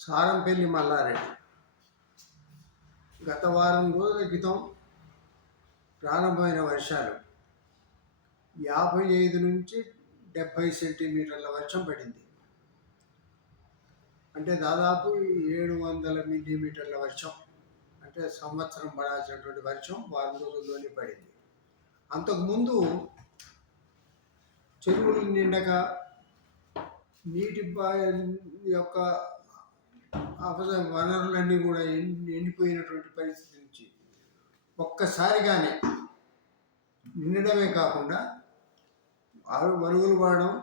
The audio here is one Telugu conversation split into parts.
సారంపల్లి మల్లారెడ్డి. గత వారం రోజుల క్రితం ప్రారంభమైన వర్షాలు యాభై ఐదు నుంచి డెబ్భై సెంటీమీటర్ల వర్షం పడింది. అంటే దాదాపు ఏడు వందల మిల్లీమీటర్ల వర్షం అంటే సంవత్సరం పడాల్సినటువంటి వర్షం వారం రోజుల్లోనే పడింది. అంతకుముందు చెరువులు నిండక నీటి యొక్క వనరులన్నీ కూడా ఎండి ఎండిపోయినటువంటి పరిస్థితి నుంచి ఒక్కసారిగానే నిండడమే కాకుండా ఆరు మరుగులు పడడం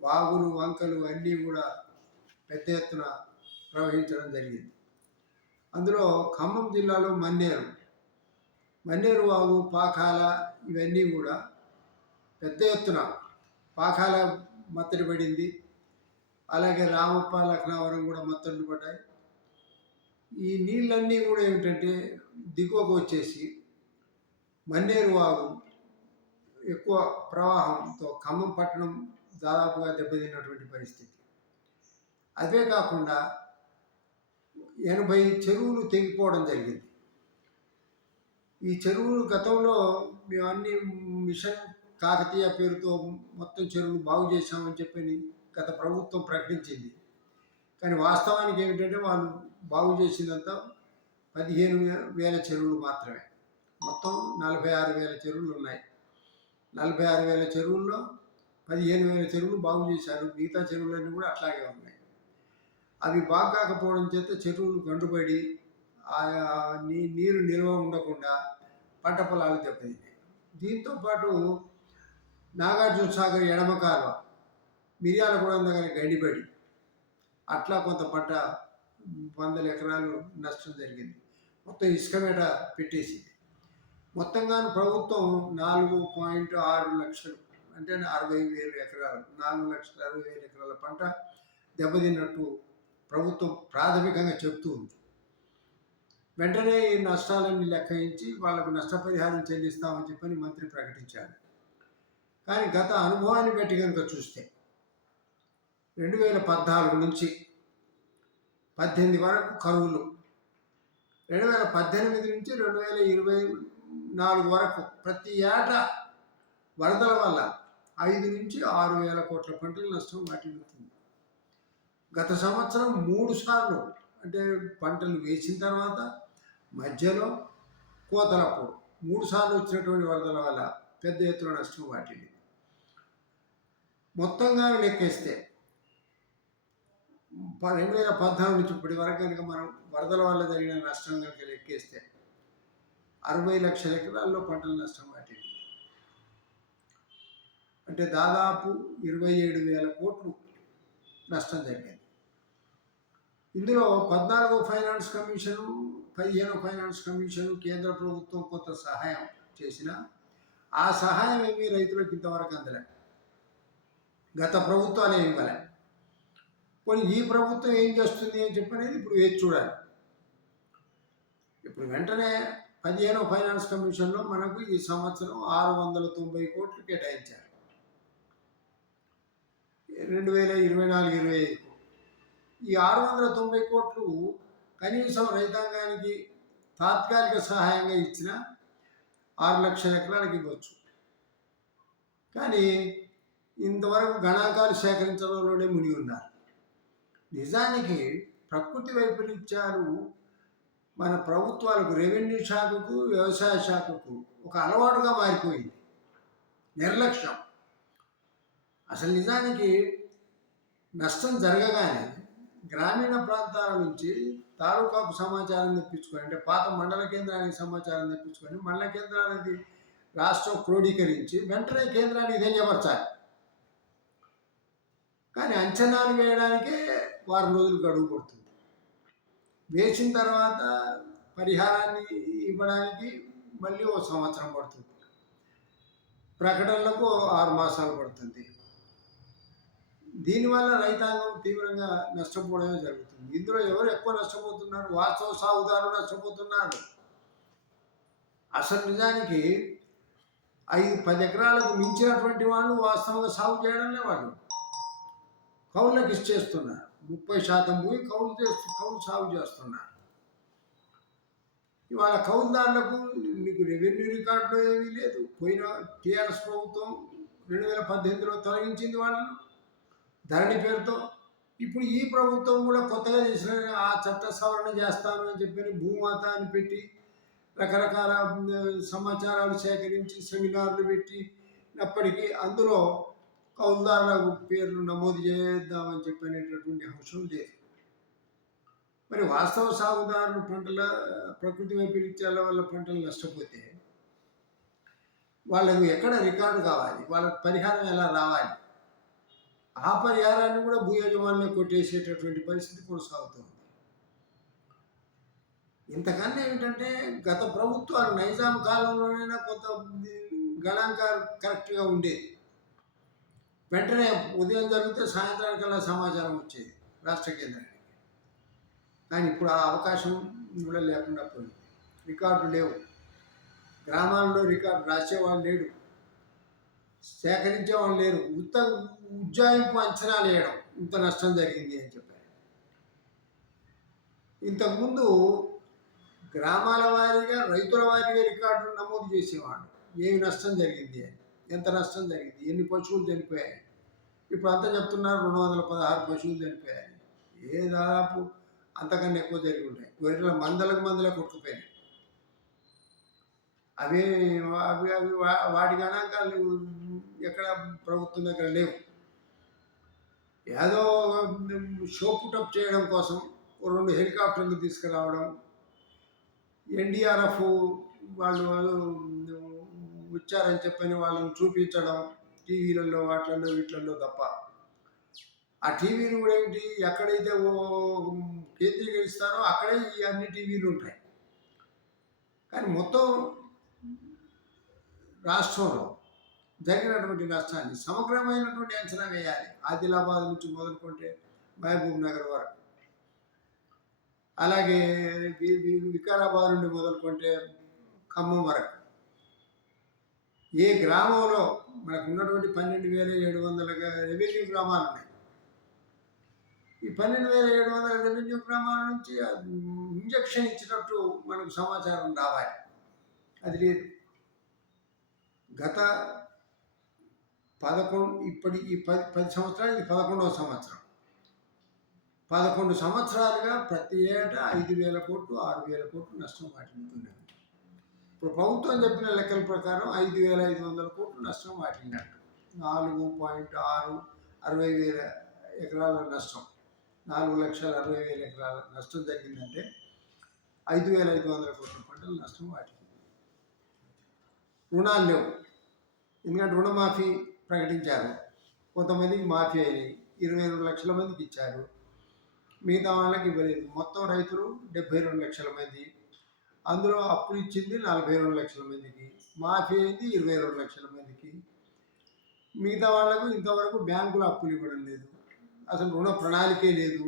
వాగులు వంకలు అన్నీ కూడా పెద్ద ఎత్తున ప్రవహించడం జరిగింది. అందులో ఖమ్మం జిల్లాలో మన్నేరు మన్నేరు వాగు పాకాల ఇవన్నీ కూడా పెద్ద ఎత్తున పాకాల మత్తడి పడింది. అలాగే రామప్ప లక్నవరం కూడా మత్తళ్ళు పడ్డాయి ఈ నీళ్ళన్నీ కూడా ఏమిటంటే దిగువకు వచ్చేసి మన్నేరు వాగు ఎక్కువ ప్రవాహంతో ఖమ్మం పట్టణం దాదాపుగా దెబ్బతిన్నటువంటి పరిస్థితి. అదే కాకుండా ఎనభై చెరువులు తెగిపోవడం జరిగింది. ఈ చెరువులు గతంలో మేము అన్ని మిషన్ కాకతీయ పేరుతో మొత్తం చెరువులు బాగు చేశామని చెప్పని గత ప్రభుత్వం ప్రకటించింది. కానీ వాస్తవానికి ఏమిటంటే వాళ్ళు బాగు చేసిందంతా పదిహేను వేల చెరువులు మాత్రమే. మొత్తం నలభై ఆరు వేల చెరువులు ఉన్నాయి. నలభై ఆరు వేల చెరువుల్లో పదిహేను వేల చెరువులు బాగు చేశారు. మిగతా చెరువులన్నీ కూడా అట్లాగే ఉన్నాయి. అవి బాగు కాకపోవడం చేత చెరువులు గండుపడి ఆ నీ నీరు నిల్వ ఉండకుండా పంట పొలాలు దెబ్బతిన్నాయి. దీంతో పాటు నాగార్జున సాగర్ ఎడమ కాలువ మిరియాల కూడా దగ్గర గండిపడి అట్లా కొంత పంట వందల ఎకరాలు నష్టం జరిగింది. మొత్తం ఇసుక పెట్టేసింది. మొత్తంగా ప్రభుత్వం నాలుగు పాయింట్ ఆరు లక్షలు అంటే అరవై వేలు ఎకరాలు నాలుగు లక్షల అరవై వేల ఎకరాల పంట దెబ్బతిన్నట్టు ప్రభుత్వం ప్రాథమికంగా చెప్తూ ఉంది. వెంటనే ఈ నష్టాలన్నీ లెక్కించి వాళ్ళకు నష్టపరిహారం చెల్లిస్తామని చెప్పని మంత్రి ప్రకటించారు. కానీ గత అనుభవాన్ని బట్టి కనుక చూస్తే రెండు వేల పద్నాలుగు నుంచి పద్దెనిమిది వరకు కరువులు. రెండు వేల పద్దెనిమిది నుంచి రెండు వేల ఇరవై నాలుగు వరకు ప్రతి ఏటా వరదల వల్ల ఐదు నుంచి ఆరు వేల కోట్ల పంటల నష్టం వాటిల్లుతుంది గత సంవత్సరం మూడు సార్లు అంటే పంటలు వేసిన తర్వాత మధ్యలో కోతలప్పుడు మూడు సార్లు వచ్చినటువంటి వరదల వల్ల పెద్ద ఎత్తున నష్టం వాటిల్లింది మొత్తంగా లెక్కేస్తే రెండు వేల పద్నాలుగు నుంచి ఇప్పటి వరకు కనుక మనం వరదల వల్ల జరిగిన నష్టం కనుక లెక్కేస్తే అరవై లక్షల ఎకరాల్లో పంటల నష్టం వాటింది అంటే దాదాపు ఇరవై ఏడు వేల కోట్లు నష్టం జరిగింది. ఇందులో పద్నాలుగో ఫైనాన్స్ కమిషను పదిహేను ఫైనాన్స్ కమిషన్ కేంద్ర ప్రభుత్వం కొంత సహాయం చేసిన ఆ సహాయం ఏమీ రైతులకు ఇంతవరకు అందలే గత ప్రభుత్వాలే ఇవ్వలే. పోనీ ఈ ప్రభుత్వం ఏం చేస్తుంది అని చెప్పి అనేది ఇప్పుడు వేచి చూడాలి. ఇప్పుడు వెంటనే పదిహేను ఫైనాన్స్ కమిషన్లో మనకు ఈ సంవత్సరం ఆరు వందల తొంభై కోట్లు కేటాయించారు. రెండు వేల ఇరవై నాలుగు ఇరవై ఐదు ఈ ఆరు వందల తొంభై కోట్లు కనీసం రైతాంగానికి తాత్కాలిక సహాయంగా ఇచ్చిన ఆరు లక్షల ఎకరాలకు ఇవ్వచ్చు. కానీ ఇంతవరకు గణాంకాలు సేకరించడంలోనే మునిగి ఉన్నారు. నిజానికి ప్రకృతి వైపరీత్యాలు మన ప్రభుత్వాలకు రెవెన్యూ శాఖకు వ్యవసాయ శాఖకు ఒక అలవాటుగా మారిపోయింది. నిర్లక్ష్యం. అసలు నిజానికి నష్టం జరగగానే గ్రామీణ ప్రాంతాల నుంచి తాలూకాకు సమాచారం తెప్పించుకొని అంటే పాత మండల కేంద్రానికి సమాచారం తెప్పించుకొని మండల కేంద్రానికి రాష్ట్రం క్రోడీకరించి వెంటనే కేంద్రానికి తెలియపరచాలి. కానీ అంచనాలు వేయడానికే వారం రోజులు గడువు పడుతుంది. వేసిన తర్వాత పరిహారాన్ని ఇవ్వడానికి మళ్ళీ ఓ సంవత్సరం పడుతుంది. ప్రకటనలకు ఆరు మాసాలు పడుతుంది. దీనివల్ల రైతాంగం తీవ్రంగా నష్టపోవడమే జరుగుతుంది. ఇందులో ఎవరు ఎక్కువ నష్టపోతున్నారు? వాస్తవ సాగుదారులు నష్టపోతున్నారు. అసలు నిజానికి ఐదు పది ఎకరాలకు మించినటువంటి వాళ్ళు వాస్తవంగా సాగు చేయడంలే వాళ్ళు. కౌళ్ళకి ఇచ్చేస్తున్నారు ముప్పై శాతం భూమి కౌలు చేస్తూ కౌలు సాగు చేస్తున్నారు. ఇవాళ కౌలుదారులకు మీకు రెవెన్యూ రికార్డులో ఏమీ లేదు. పోయిన టీఆర్ఎస్ ప్రభుత్వం రెండు వేల పద్దెనిమిదిలో తొలగించింది వాళ్ళను ధరణి పేరుతో. ఇప్పుడు ఈ ప్రభుత్వం కూడా కొత్తగా చేసిన ఆ చట్ట సవరణ చేస్తాను అని చెప్పి భూమాత అని పెట్టి రకరకాల సమాచారాలు సేకరించి సెమినార్లు పెట్టి అప్పటికీ అందులో కౌలుదారుల పేర్లు నమోదు చేద్దామని చెప్పనేటటువంటి అంశం లేదు. మరి వాస్తవ సాగుదారులు పంటల ప్రకృతి వైపరీత్యాల వల్ల పంటలు నష్టపోతే వాళ్ళకు ఎక్కడ రికార్డు కావాలి? వాళ్ళకి పరిహారం ఎలా రావాలి? ఆ పరిహారాన్ని కూడా భూ యజమానులే కొట్టేసేటటువంటి పరిస్థితి కొనసాగుతుంది ఇంతకన్నా ఏమిటంటే గత ప్రభుత్వాలు నైజాం కాలంలోనైనా కొంత గణాంకాలు కరెక్ట్గా ఉండేది వెంటనే ఉదయం జరిగితే సాయంత్రానికల్లా సమాచారం వచ్చేది రాష్ట్ర కేంద్రానికి. కానీ ఇప్పుడు ఆ అవకాశం కూడా లేకుండా పోయింది. రికార్డు లేవు. గ్రామాల్లో రికార్డు రాసేవాళ్ళు లేడు సేకరించేవాళ్ళు లేరు. ఉత్త ఉజ్జాయింపు అంచనాలు వేయడం ఇంత నష్టం జరిగింది అని చెప్పారు. ఇంతకుముందు గ్రామాల వారీగా రైతుల వారీగా రికార్డులు నమోదు చేసేవాళ్ళు. ఏమి నష్టం జరిగింది అని. ఎంత నష్టం జరిగింది? ఎన్ని పశువులు చనిపోయాయి? ఇప్పుడు అంతా చెప్తున్నారు రెండు వందల పదహారు పశువులు చనిపోయాయి. ఏ దాదాపు అంతకన్నా ఎక్కువ జరిగి ఉంటాయి గొర్రెల మందలకు మందలే కొట్టుకుపోయినాయి. అవి అవి అవి వా- వాటి గణాంకాలు ఎక్కడ ప్రభుత్వం దగ్గర లేవు. ఏదో షో పుటప్ చేయడం కోసం రెండు హెలికాప్టర్లు తీసుకురావడం ఎన్డీఆర్ఎఫ్ వాళ్ళు వాళ్ళు వచ్చారని చెప్పని వాళ్ళని చూపించడం టీవీలలో వాటిలలో వీటిలలో తప్ప. ఆ టీవీలు కూడా ఏంటి? ఎక్కడైతే ఓ కేంద్రీకరిస్తారో అక్కడే ఈ అన్ని టీవీలు ఉంటాయి. కానీ మొత్తం రాష్ట్రంలో జరిగినటువంటి నష్టాన్ని సమగ్రమైనటువంటి అంచనా వేయాలి. ఆదిలాబాద్ నుంచి మొదలుకుంటే మహబూబ్ నగర్ వరకు. అలాగే వికారాబాద్ నుండి మొదలుకుంటే ఖమ్మం వరకు. ఏ గ్రామంలో మనకు ఉన్నటువంటి పన్నెండు వేల ఏడు వందల రెవెన్యూ గ్రామాలు ఉన్నాయి. ఈ పన్నెండు వేల ఏడు వందల రెవెన్యూ గ్రామాల నుంచి ఇంజక్షన్ ఇచ్చినట్టు మనకు సమాచారం రావాలి. అది లేదు. గత పదకొండు ఇప్పటి ఈ పది పది సంవత్సరాలు ఇది పదకొండవ సంవత్సరం. పదకొండు సంవత్సరాలుగా ప్రతి ఏటా ఐదు వేల కోట్లు ఆరు వేల కోట్లు నష్టం వాటిల్లుతున్నాయి. ఇప్పుడు ప్రభుత్వం చెప్పిన లెక్కల ప్రకారం ఐదు వేల ఐదు వందల కోట్లు నష్టం వాటిల్లినట్టు. నాలుగు పాయింట్ ఆరు అరవై వేల ఎకరాల నష్టం. నాలుగు లక్షల అరవై వేల ఎకరాల నష్టం జరిగిందంటే ఐదు వేల ఐదు వందల కోట్ల పంటల నష్టం వాటికి రుణాలు లేవు. ఎందుకంటే రుణమాఫీ ప్రకటించారు. కొంతమందికి మాఫీ అయినాయి. ఇరవై రెండు లక్షల మందికి ఇచ్చారు. మిగతా వాళ్ళకి ఇవ్వలేదు. మొత్తం రైతులు డెబ్బై రెండు లక్షల మంది అందులో అప్పులు ఇచ్చింది నలభై రెండు లక్షల మందికి మాఫీ అయింది ఇరవై రెండు లక్షల మందికి. మిగతా వాళ్ళకు ఇంతవరకు బ్యాంకులు అప్పులు ఇవ్వడం లేదు. అసలు రుణ ప్రణాళికే లేదు.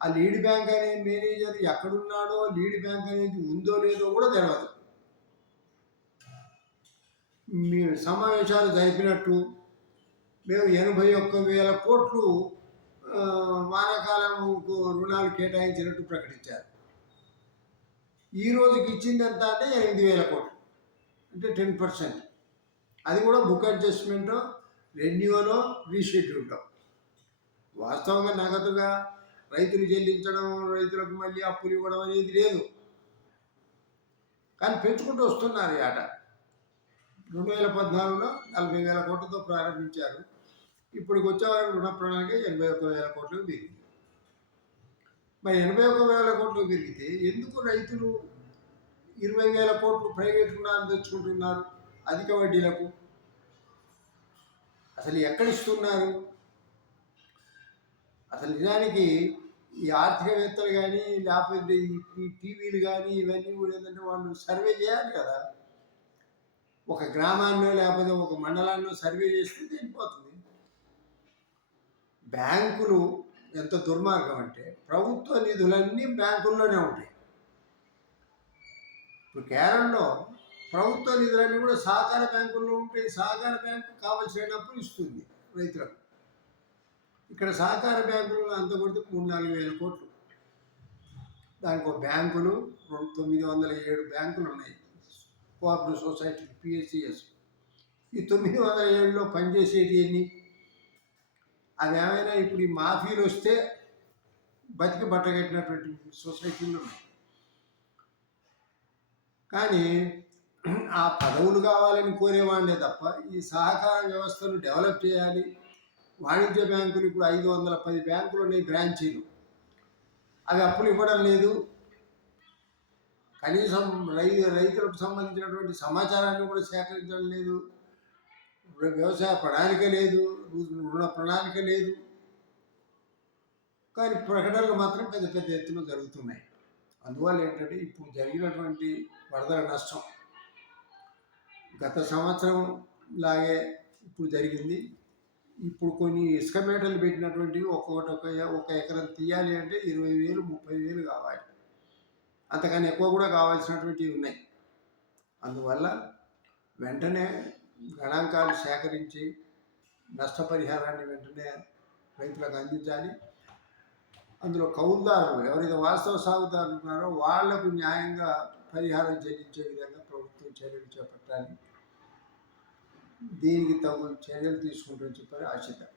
ఆ లీడ్ బ్యాంక్ అనే మేనేజర్ ఎక్కడున్నాడో లీడ్ బ్యాంక్ అనేది ఉందో లేదో కూడా తెలియదు మీ సమావేశాలు జరిపినట్టు మేము ఎనభై ఒక్క వేల కోట్లు వానాకాలం రుణాలు కేటాయించినట్టు ప్రకటించారు. ఈ రోజుకి ఇచ్చింది ఎంత అంటే ఎనిమిది వేల కోట్లు. అంటే టెన్ పర్సెంట్. అది కూడా బుక్ అడ్జస్ట్మెంట్ రెన్యూలో రీషెడ్యూల్లో వాస్తవంగా నగదుగా రైతులు చెల్లించడం రైతులకు మళ్ళీ అప్పులు ఇవ్వడం అనేది లేదు. కానీ పెంచుకుంటూ వస్తున్నారు ఈ ఆట. రెండు వేల పద్నాలుగులో నలభై వేల కోట్లతో ప్రారంభించారు. ఇప్పటికి వచ్చే రుణ ప్రణాళిక ఎనభై ఒక్క వేల కోట్లకు దిగింది. మరి ఎనభై ఒక వేల కోట్లు పెరిగితే ఎందుకు రైతులు ఇరవై వేల కోట్లు ప్రైవేట్ రుణాలు తెచ్చుకుంటున్నారు అధిక వడ్డీలకు? అసలు ఎక్కడ ఇస్తున్నారు? అసలు నిజానికి ఈ ఆర్థికవేత్తలు కానీ లేకపోతే ఈ టీవీలు కానీ ఇవన్నీ కూడా ఏంటంటే వాళ్ళు సర్వే చేయాలి కదా. ఒక గ్రామాన్నో లేకపోతే ఒక మండలాన్నో సర్వే చేస్తే తెలిపోతుంది బ్యాంకులు ఎంత దుర్మార్గం అంటే ప్రభుత్వ నిధులన్నీ బ్యాంకుల్లోనే ఉంటాయి. ఇప్పుడు కేరళలో ప్రభుత్వ నిధులన్నీ కూడా సహకార బ్యాంకుల్లో ఉంటాయి. సహకార బ్యాంకు కావలసినప్పుడు ఇస్తుంది రైతులకు. ఇక్కడ సహకార బ్యాంకులు అంత కొడితే మూడు నాలుగు వేల కోట్లు. దానికి ఒక బ్యాంకులు రెండు తొమ్మిది వందల ఏడు బ్యాంకులు ఉన్నాయి. కోఆపరేటివ్ సొసైటీ పిఎస్సిఎస్ ఈ తొమ్మిది వందల ఏడులో పనిచేసేది ఎన్ని? అది ఏమైనా ఇప్పుడు ఈ మాఫీలు వస్తే బతికి బట్టగట్టినటువంటి సొసైటీలు ఉన్నాయి. కానీ ఆ పదవులు కావాలని కోరేవాళ్ళే తప్ప ఈ సహకార వ్యవస్థను డెవలప్ చేయాలి. వాణిజ్య బ్యాంకులు ఇప్పుడు ఐదు వందల పది బ్యాంకులు ఉన్నాయి బ్రాంచీలు. అవి అప్పులు ఇవ్వడం లేదు. కనీసం రై రైతులకు సంబంధించినటువంటి సమాచారాన్ని కూడా సేకరించడం లేదు. వ్యవసాయ ప్రణాళిక లేదు రుణ ప్రణాళిక లేదు. కానీ ప్రకటనలు మాత్రం పెద్ద పెద్ద ఎత్తున జరుగుతున్నాయి. అందువల్ల ఏంటంటే ఇప్పుడు జరిగినటువంటి వరదల నష్టం గత సంవత్సరం లాగే ఇప్పుడు జరిగింది. ఇప్పుడు కొన్ని ఇసుక మేటలు పెట్టినటువంటివి ఒక్కొక్కటి ఒక ఒక ఎకరం తీయాలి అంటే ఇరవై వేలు ముప్పై వేలు కావాలి. అంతకన్నా ఎక్కువ కూడా కావాల్సినటువంటివి ఉన్నాయి. అందువల్ల వెంటనే గణాంకాలు సేకరించి నష్టపరిహారాన్ని వెంటనే రైతులకు అందించాలి. అందులో కౌలుదారులు ఎవరైతే వాస్తవ సాగుదారులున్నారో వాళ్ళకు న్యాయంగా పరిహారం చెల్లించే విధంగా ప్రభుత్వం చర్యలు చేపట్టాలి. దీనికి తగు చర్యలు తీసుకుంటామని చెప్పారు ఆశిద్దాం